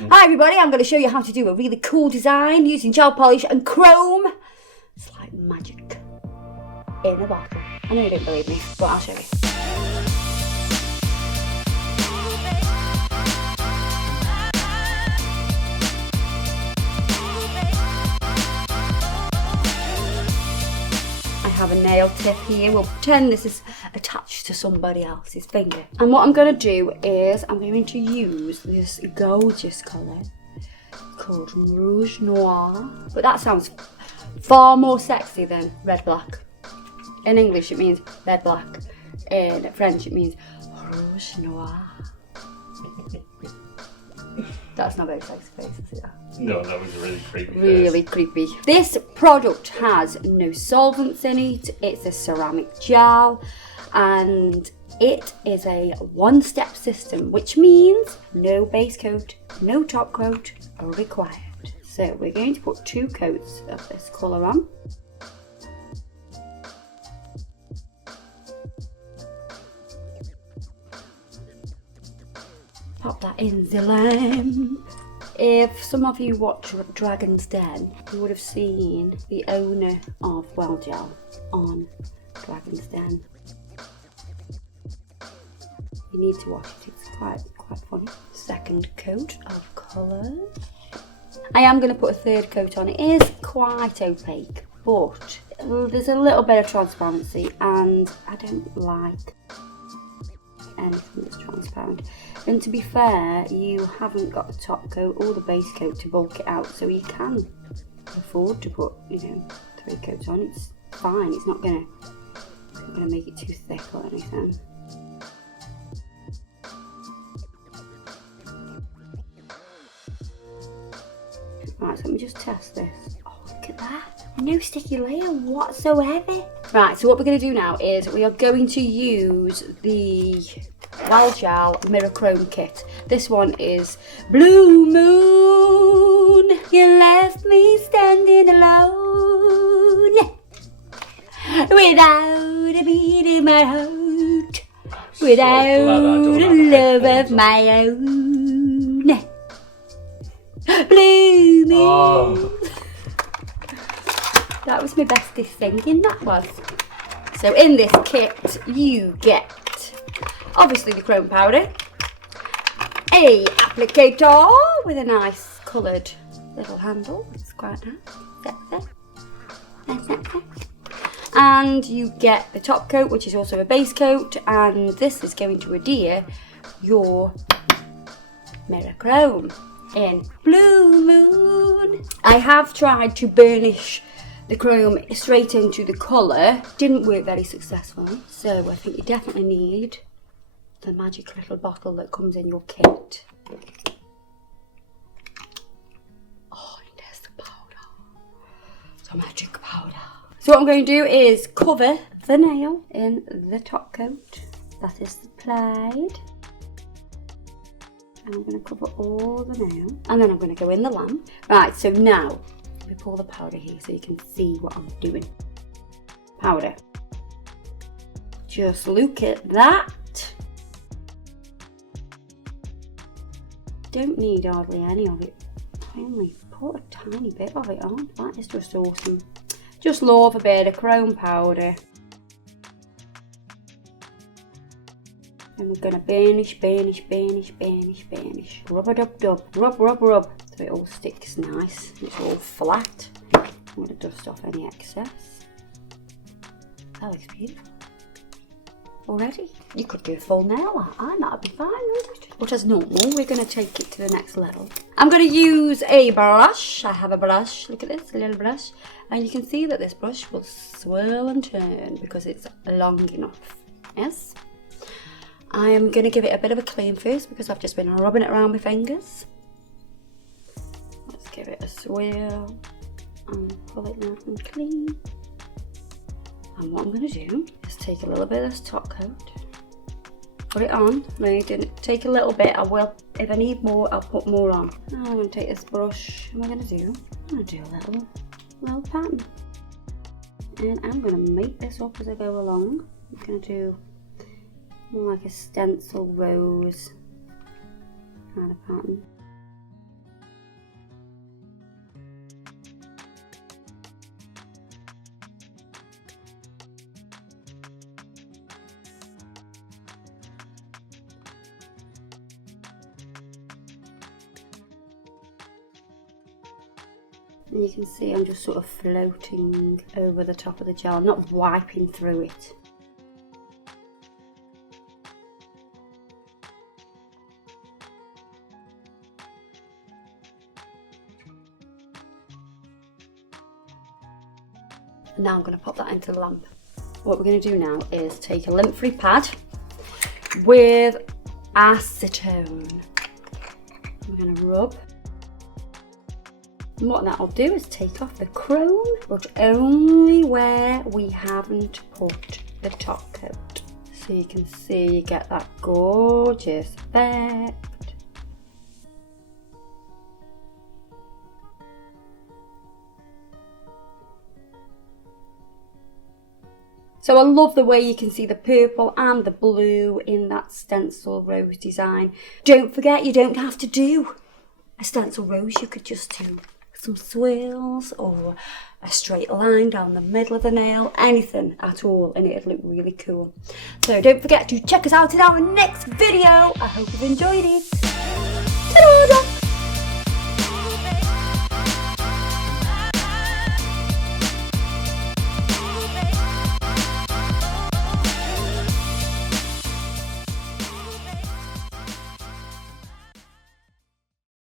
Hi everybody, I'm going to show you how to do a really cool design using gel polish and chrome. It's like magic in a bottle. I know you don't believe me, but I'll show you. I have a nail tip here. We'll pretend this is attached to somebody else's finger. And what I'm going to do is I'm going to use this gorgeous colour called Rouge Noir. But that sounds far more sexy than red black. In English it means red black. In French it means Rouge Noir. That's not very sexy face, is it? No, that was a really creepy Really creepy. This product has no solvents in it. It's a ceramic gel and it is a one-step system, which means no base coat, no top coat are required. So we're going to put 2 coats of this colour on. Pop that in the lamp. If some of you watch Dragon's Den, you would have seen the owner of WellGel on Dragon's Den. You need to watch it, it's quite funny. Second coat of colour. I am going to put a 3rd coat on. It is quite opaque, but there's a little bit of transparency and I don't like anything that's transparent. And to be fair, you haven't got the top coat or the base coat to bulk it out, so you can afford to put, 3 coats on. It's fine. It's not gonna make it too thick or anything. Right, so let me just test this. Oh, look at that. No sticky layer whatsoever. Right, so what we're going to do now is we are going to use the WellGel Mirror Chrome Kit. This one is Blue Moon. You left me standing alone without a beat in my heart, without a love of my own. Blue Moon. Oh. That was my bestest singing, that was. So in this kit you get obviously the chrome powder, a applicator with a nice coloured little handle, it's quite nice, sexy. And you get the top coat, which is also a base coat, and this is going to adhere your mirror chrome in Blue Moon. I have tried to burnish the chrome straight into the colour, didn't work very successfully, so I think you definitely need the magic little bottle that comes in your kit. Oh, and there's the powder, the magic powder. So what I'm going to do is cover the nail in the top coat that is applied. And I'm going to cover all the nail, and then I'm going to go in the lamp. Right, so now we pour the powder here so you can see what I'm doing. Powder. Just look at that. Don't need hardly any of it. I only put a tiny bit of it on. That is just awesome. Just love a bit of chrome powder. And we're going to burnish. Rub-a-dub-dub. Rub. So it all sticks nice. It's all flat. I'm going to dust off any excess. That looks beautiful. Already? You could do a full nail art, and that'd be fine, wouldn't it? But as normal, we're going to take it to the next level. I'm going to use a brush. I have a brush. Look at this, a little brush. And you can see that this brush will swirl and turn because it's long enough. Yes? I am going to give it a bit of a clean first because I've just been rubbing it around my fingers. Let's give it a swirl and pull it nice and clean. And what I'm going to do is take a little bit of this top coat, put it on. Right, take a little bit. I will, if I need more, I'll put more on. Now I'm going to take this brush. What am I going to do? I'm going to do a little pattern. And I'm going to make this up as I go along. I'm going to do more like a stencil rose kind of pattern. And you can see I'm just sort of floating over the top of the gel. I'm not wiping through it. Now I'm going to pop that into the lamp. What we're going to do now is take a lint-free pad with acetone. We're going to rub. And what that'll do is take off the chrome, but only where we haven't put the top coat. So you can see you get that gorgeous effect. So I love the way you can see the purple and the blue in that stencil rose design. Don't forget, you don't have to do a stencil rose. You could just do some swirls or a straight line down the middle of the nail, anything at all, and it'd look really cool. So don't forget to check us out in our next video. I hope you've enjoyed it. Ta-da!